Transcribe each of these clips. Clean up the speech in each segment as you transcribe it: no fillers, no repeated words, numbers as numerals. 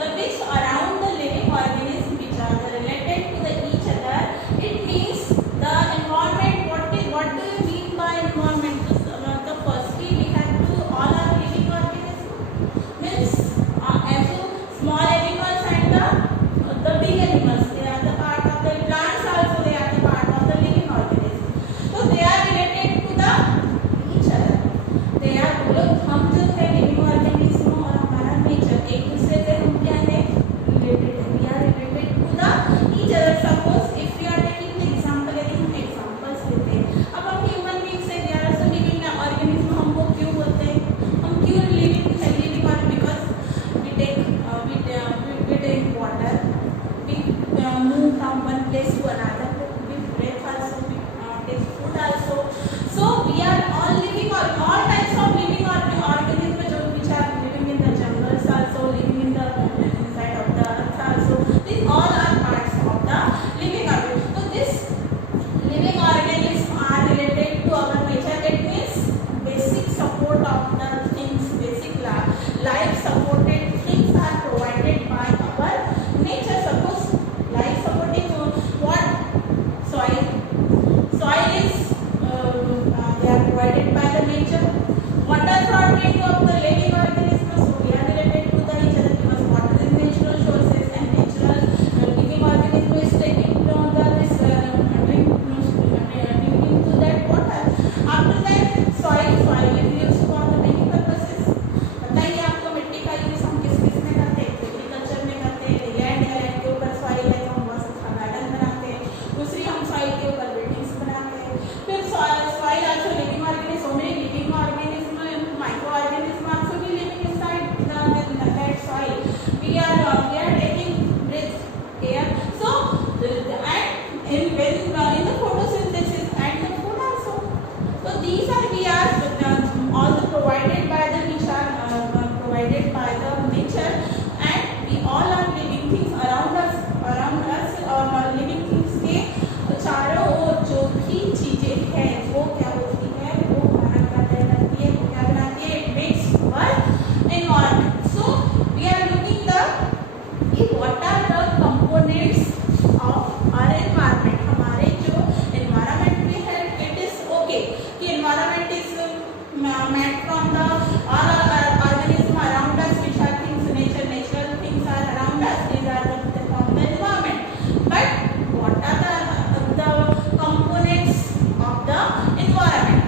the which around the living organism which are related to the each other. It means the environment. What do you mean by environment? The firstly we have to all are living organisms means as to small animals and the big animals, they are the part of the plants also, they are the part of the living organism. So they are related to the each other. they are बोलो हम जो है living organism और हमारा nature एक दूसरे से हम क्या है रिलेटेड है. We are related to the each other. Suppose if you are taking the example, यदि हम एग्जांपल्स लेते हैं, अब हम ह्यूमन बीइंग से they are also living organism. हमको क्यों बोलते हैं, हम क्यों लिविंग और because we take water, we move from one place to another, we breathe also, we take food also. So we are all living or all types of living organisms which are living in the jungles also, living in the inside of the earth also. These all are parts of the living organism. So this living organisms are related to our nature. It means basic support of the things, basic life supported things are provided by our nature. Suppose life supporting what? Soil is they are provided by the nature. Water provided of the living organisms, so we are related to the each other because water is natural sources and natural living organism is taking from the this drinking to that water. After that soil is used for the many purposes. बताइए आपको मिट्टी का use हम किस किस में करते हैं? एग्रीकल्चर में करते हैं. लैंड के ऊपर सॉइल है तो हम बहुत अच्छा गार्डन बनाते हैं. दूसरी हम सॉइल के ऊपर बिल्डिंग्स बनाते हैं. फिर soil also living organism, so many living organism, micro organism also be living inside that soil. We are taking breath air. So and in the photosynthesis and the food also. So these are we are all provided by the which are provided by the nature, and we all are living things around us और living things के चारों ओर जो भी चीजें हैं वो क्या होती है, वो हमारा क्या कहलाती है, वो क्या बनाती है, it makes our environment. So we are looking the what are the components of our environment. हमारे जो environment में है, it is okay कि environment is made from the organism around us which are things natural things are around us. These are the from the environment. But what are the components of the environment?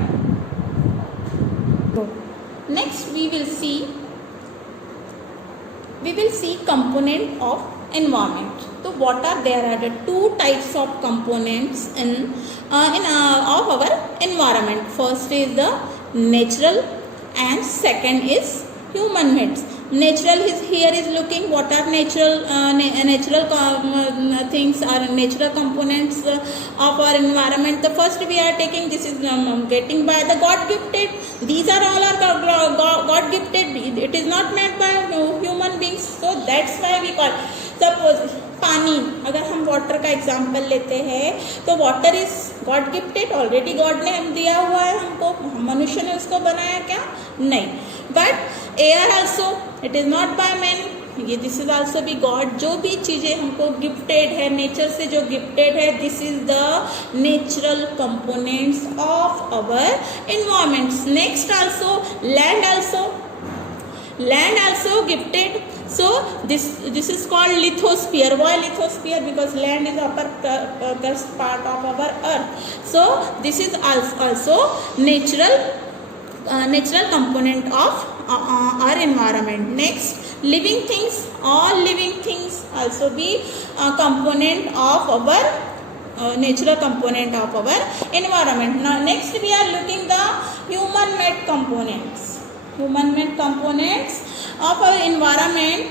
Next we will see component of environment. So what are there are the two types of components in of our environment. First is the natural and second is human made. Natural is here is looking what are natural things or natural components of our environment. The first we are taking, this is getting by the God gifted. These are all are God gifted. It is not made by human beings. So that's why we call. Suppose पानी, अगर हम water का example लेते हैं तो water is God gifted. Already God ने दिया हुआ है हमको, मनुष्य ने उसको बनाया क्या? नहीं. But air also it is not by man. ये this is also be god. जो भी चीजें हमको गिफ्टेड है नेचर से, जो गिफ्टेड है, this is the natural components of our environments. Next also land also gifted. So this is called lithosphere. Why lithosphere? Because land is upper part of our earth. So this is also natural component of our environment. Next, living things. All living things also be component of our natural component of our environment. Now next we are looking the human made components. Human made components of our environment.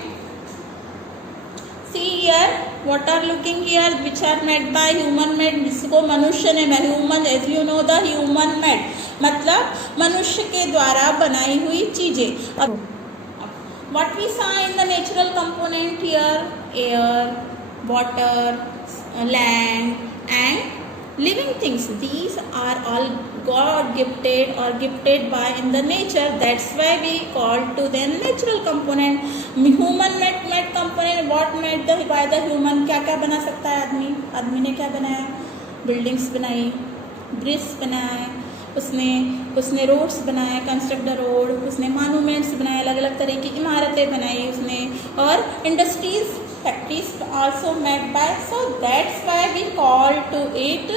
See here what are looking here which are made by human made. जिसको मनुष्य ने human, as you know the human made मतलब मनुष्य के द्वारा बनाई हुई चीजें. What we saw in the natural component here, air, water, land and living things. These are all God gifted or gifted by in the nature. That's why we call to them natural component. Human made component what made the by the human, क्या क्या बना सकता है आदमी, आदमी ने क्या बनाया, बिल्डिंग्स बनाई, ब्रिज बनाए, उसने रोड्स बनाए, कंस्ट्रक्ट द रोड, उसने मॉन्यूमेंट्स बनाए, अलग अलग तरह की इमारतें बनाई उसने, और industries, factories also made by, so that's why we call to it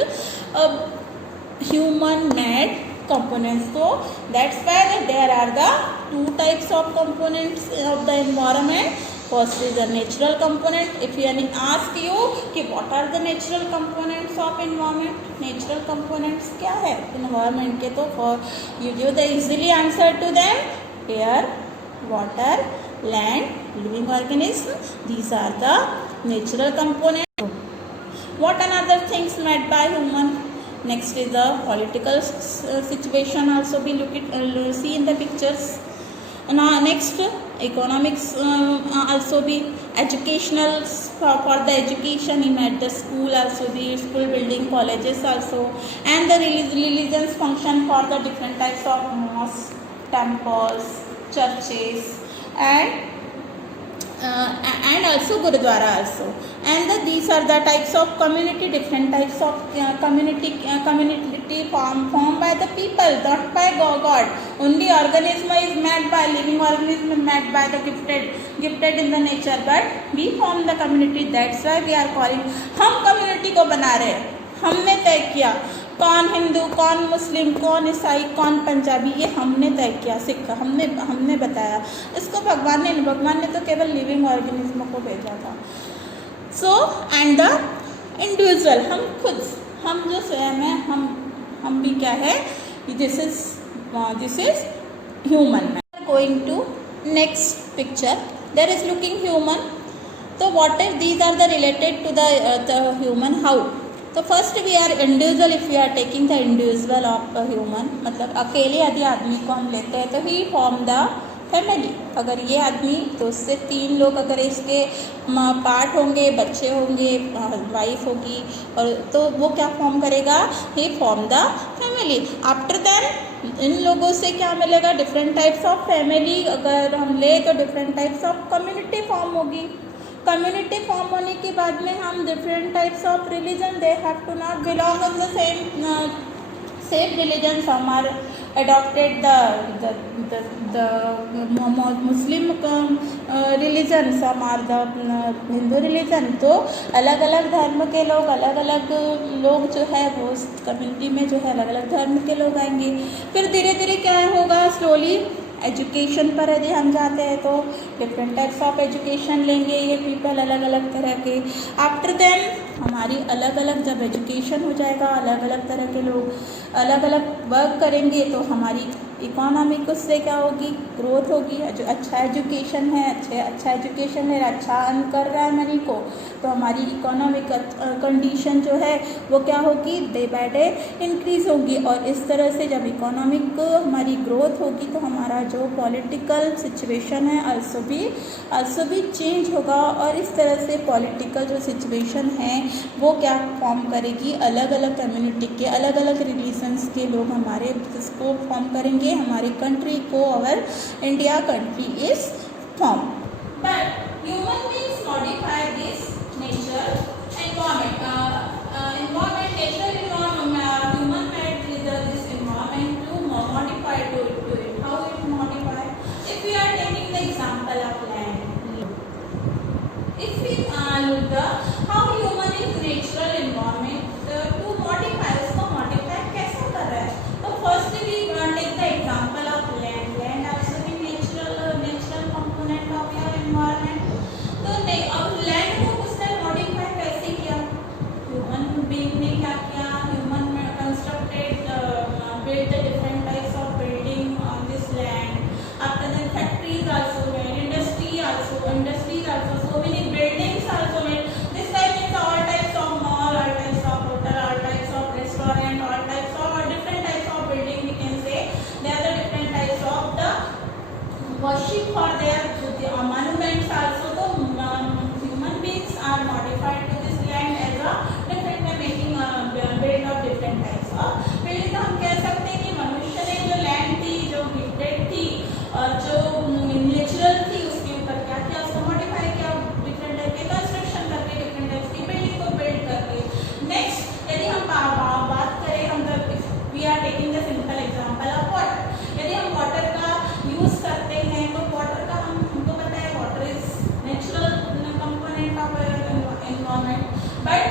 human made components. So that's why there are the two types of components of the environment. First is the natural component. If you ask you कि what are the natural components of environment, natural components क्या है environment के, तो for you give the easily answer to them, air, water, land, living organism, these are the natural components. What another things made by human? Next is the political situation, also we look at see in the pictures. Now next economics, also be educational, for the education in at the school, also be school building, colleges also, and the religions function for the different types of mosques, temples, churches, and also gurudwara also, and these are the types of community, different types of community formed by the people, not by God. Only organism is made by, living organism made by the gifted in the nature, but we form the community. That's why we are calling, हम community को बना रहे हैं, हमने तय किया कौन हिंदू, कौन मुस्लिम, कौन ईसाई, कौन पंजाबी, ये हमने तय किया, सिख हमने बताया इसको, भगवान ने तो केवल लिविंग ऑर्गेनिज्म को भेजा था. सो एंड द इंडिविजुअल, हम जो स्वयं है, हम भी क्या है, this is human. Going to next picture, there is looking human. तो what is these are the related to the human, how. तो first we are individual, if we are taking the individual of human, मतलब अकेले यदि आदमी को हम लेते हैं तो ही फॉर्म द फैमिली. अगर ये आदमी, तो उससे 3 लोग अगर इसके पार्ट होंगे, बच्चे होंगे, वाइफ होगी, और तो वो क्या फॉर्म करेगा, he form the family. After then इन लोगों से क्या मिलेगा, डिफरेंट टाइप्स ऑफ फैमिली अगर हम ले तो different types of community form होगी. कम्युनिटी फॉर्म होने के बाद में हम different types of religion, they have to not belong in the same religion. some are adopted the Muslim religion, some are the Hindu religion. तो अलग अलग धर्म के लोग, अलग अलग लोग जो है वो उस कम्युनिटी में जो है अलग अलग धर्म के लोग आएंगे. फिर धीरे धीरे क्या होगा, स्लोली एजुकेशन पर यदि हम जाते हैं तो डिफरेंट टाइप्स ऑफ एजुकेशन लेंगे ये पीपल, अलग अलग तरह के. आफ्टर देन हमारी अलग अलग जब एजुकेशन हो जाएगा, अलग अलग तरह के लोग अलग अलग वर्क करेंगे, तो हमारी इकोनॉमी उससे क्या होगी, ग्रोथ होगी. जो अच्छा एजुकेशन है, अच्छा एजुकेशन है, अच्छा अर्न कर रहा है मनी को, तो हमारी इकोनॉमिक कंडीशन जो है वो क्या होगी, डे बाय डे इंक्रीज होगी. और इस तरह से जब इकोनॉमिक हमारी ग्रोथ होगी तो हमारा जो पॉलिटिकल सिचुएशन है आल्सो भी चेंज होगा. और इस तरह से पॉलिटिकल जो सिचुएशन है वो क्या फॉर्म करेगी, अलग अलग कम्युनिटी के, अलग अलग रिलीजन्स के लोग हमारे इसको फॉर्म करेंगे, हमारी कंट्री को, और India country is form. But human beings modify this nature environment, natural environment, human made this environment to modify to it. How it modify, if we are taking the example of land, if we look the how human is natural environment to modify, उसको modify कैसे कर रहा है. तो first we take the example of land. Land also be natural component of your environment. तो अब land को उसने modify कैसे किया, human being ने क्या किया, human constructed built the different types of building on this land. After that factories also made, industries also, so many buildings also made. This type but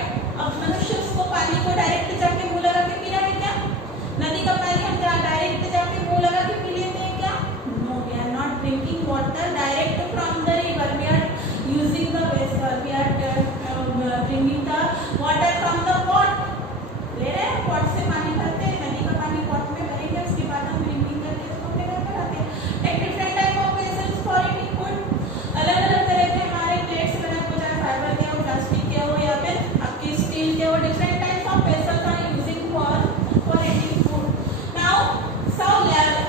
अब मनुष्य उसको पानी को डायरेक्ट जाके मुंह लगा के पी रहा है क्या? नदी का पानी हम डायरेक्ट जाके मुंह लगा के पी लेते हैं क्या? No, we are not drinking water direct from the river. We are using the vessel. We are drinking the water from the pot. ले रहे हैं पॉट से पानी भरते हैं, नदी का पानी पॉट में भरेंगे, उसके बाद हम ड्रिंकिंग करके उसको अपने घर पर आते हैं. एक different type of vessels for eating food. अलग अलग तरह के हमारे प्लेट्स बने, हो चाहे फाइबर के हो, प्लास्टिक के हो, या फिर आपके स्टील के हो. Different types of vessels are using for eating food. Now so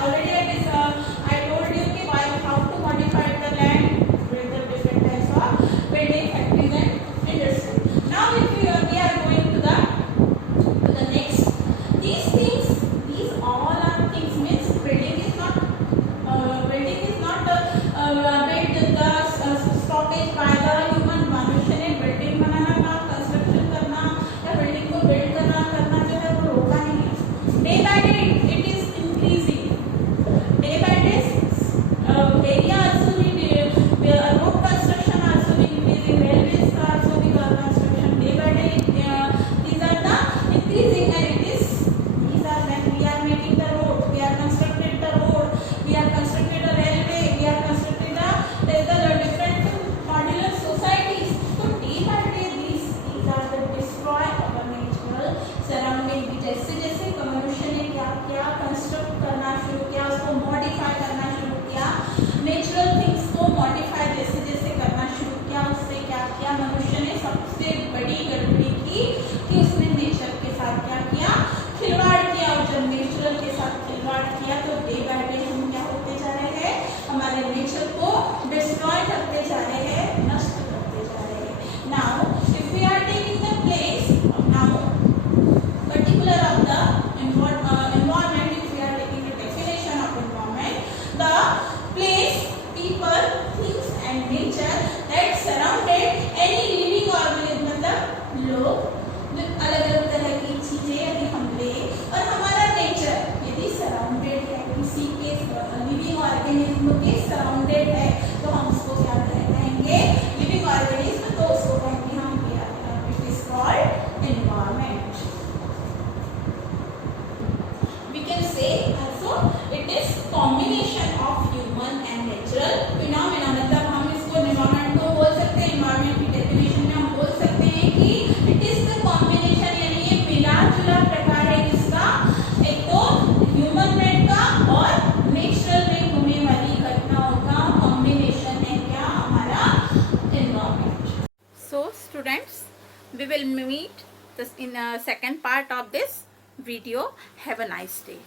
already I told you कि why how to modify the land with the different types of building, factories and industry. Now if we are going to the next, these things, these all are things, means building is not built the stoppage by the human. मनुष्य ने building बनाना का construction करना या building को build करना जो है वो रोका नहीं है. Day by day it is increasing. Day by day area also be road construction also be increasing, railways also be construction. Day by day these are the increasing, and it is these are when we are making the road, we are constructed the road, we are constructed the railway, we are constructed the different modular societies. So day by day these are the destroy our natural surrounding. जैसे जैसे मनुष्य ने क्या क्या construct करना शुरू किया, उसको मॉडिफाई करना शुरू किया, नेचुरल थिंग्स को मॉडिफाई जैसे जैसे करना शुरू किया, उससे क्या किया मनुष्य ने, सबसे बड़ी गड़बड़ी की कि उसने नेचर के साथ क्या किया, खिलवाड़ किया. और जब नेचुरल के साथ खिलवाड़ किया तो डे बाय डे हम क्या होते जा रहे हैं, हमारे नेचर को डिस्ट्रॉय करते जा रहे हैं, नष्ट करते जा रहे हैं. Now if we are taking the place now particular of the environment, if we are taking the definition of environment, the place, people, things and nature that surrounded any living organism. मतलब लोग अलग अलग तरह की चीजें यदि हम ले और हमारा नेचर यदि सराउंडेड है किसी के लिविंग ऑर्गेनिज्म के सराउंडेड है तो हम उसको क्या कहेंगे, लिविंग ऑर्गेनिज्म. तो उसको कहेंगे हम it is called environment. Also it is combination of human and natural phenomena. मतलब हम इसको environment को बोल सकते हैं, environment की definition में हम बोल सकते हैं कि it is the combination, यानी ये मिला जुला प्रकार है जिसका एक तो human made का और natural में होने वाली घटनाओं का combination है क्या हमारा environment. So students, we will meet this in a second part of this video. Have a nice day.